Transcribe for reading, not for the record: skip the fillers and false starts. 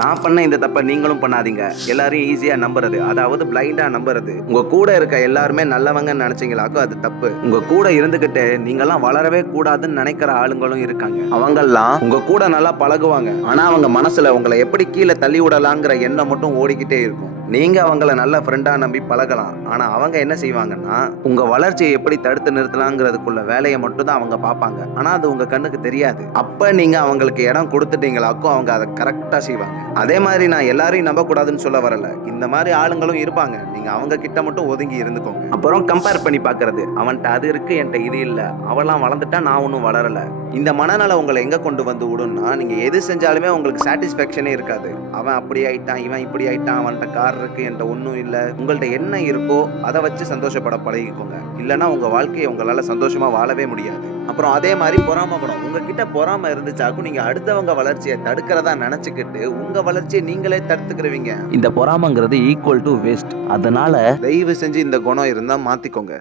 நான் பண்ண இந்த தப்பை நீங்களும் பண்ணாதீங்க. எல்லாரையும் ஈஸியா நம்புறது, அதாவது பிளைண்டா நம்புறது. உங்க கூட இருக்க எல்லாருமே நல்லவங்கன்னு நினைச்சீங்களாக்கும் அது தப்பு. உங்க கூட இருந்துகிட்டு நீங்கெல்லாம் வளரவே கூடாதுன்னு நினைக்கிற ஆளுங்களும் இருக்காங்க. அவங்கெல்லாம் உங்க கூட நல்லா பழகுவாங்க. ஆனா அவங்க மனசுல உங்களை எப்படி கீழே தள்ளி விடலாங்கிற எண்ணம் மட்டும் ஓடிக்கிட்டே இருக்கும். நீங்க அவங்கள நல்ல ஃப்ரெண்டா நம்பி பழகலாம். ஆனா அவங்க என்ன செய்வாங்கன்னா, உங்க வளர்ச்சியை எப்படி தடுத்து நிறுத்தலாங்கிறதுக்குள்ள வேலையை மட்டும் தான் அவங்க பார்ப்பாங்க. ஆனா அது உங்க கண்ணுக்கு தெரியாது. அப்ப நீங்க அவங்களுக்கு இடம் கொடுத்துட்டீங்களாக்கும் அவங்க அதை கரெக்டா செய்வாங்க. அதே மாதிரி நான் எல்லாரையும் நம்பக்கூடாதுன்னு சொல்ல வரல. இந்த மாதிரி ஆளுங்களும் இருப்பாங்க. நீங்க அவங்க கிட்ட மட்டும் ஒதுங்கி இருந்துக்கோங்க. அப்புறம் கம்பேர் பண்ணி பார்க்கிறது. அவன்கிட்ட அது இருக்கு, என்கிட்ட இது இல்ல. அவெல்லாம் வளர்ந்துட்டா, நான் ஒன்றும் வளரல. இந்த மனநலம் உங்களை எங்க கொண்டு வந்து விடும்னா, நீங்க எது செஞ்சாலுமே உங்களுக்கு சாட்டிஸ்ஃபேக்ஷனே இருக்காது. அவன் அப்படி ஆயிட்டான், இவன் இப்படி ஆயிட்டான், அவன்கிட்ட கார் இருக்கு, என்கிட்ட ஒன்றும் இல்லை. உங்கள்ட்ட என்ன இருக்கோ அதை வச்சு சந்தோஷப்பட பழகிக்கோங்க. இல்லைன்னா உங்க வாழ்க்கையை உங்களால சந்தோஷமா வாழவே முடியாது. அப்புறம் அதே மாதிரி பொறாம குணம். உங்ககிட்ட பொறாம இருந்துச்சாக்கும் நீங்க அடுத்தவங்க வளர்ச்சியை தடுக்கிறதா நினைச்சுக்கிட்டு உங்க வளர்ச்சியை நீங்களே தடுத்துக்கிறவீங்க. இந்த பொறாமங்கிறது ஈக்குவல் டு வேஸ்ட். அதனால தயவு செஞ்சு இந்த குணம் இருந்தா மாத்திக்கோங்க.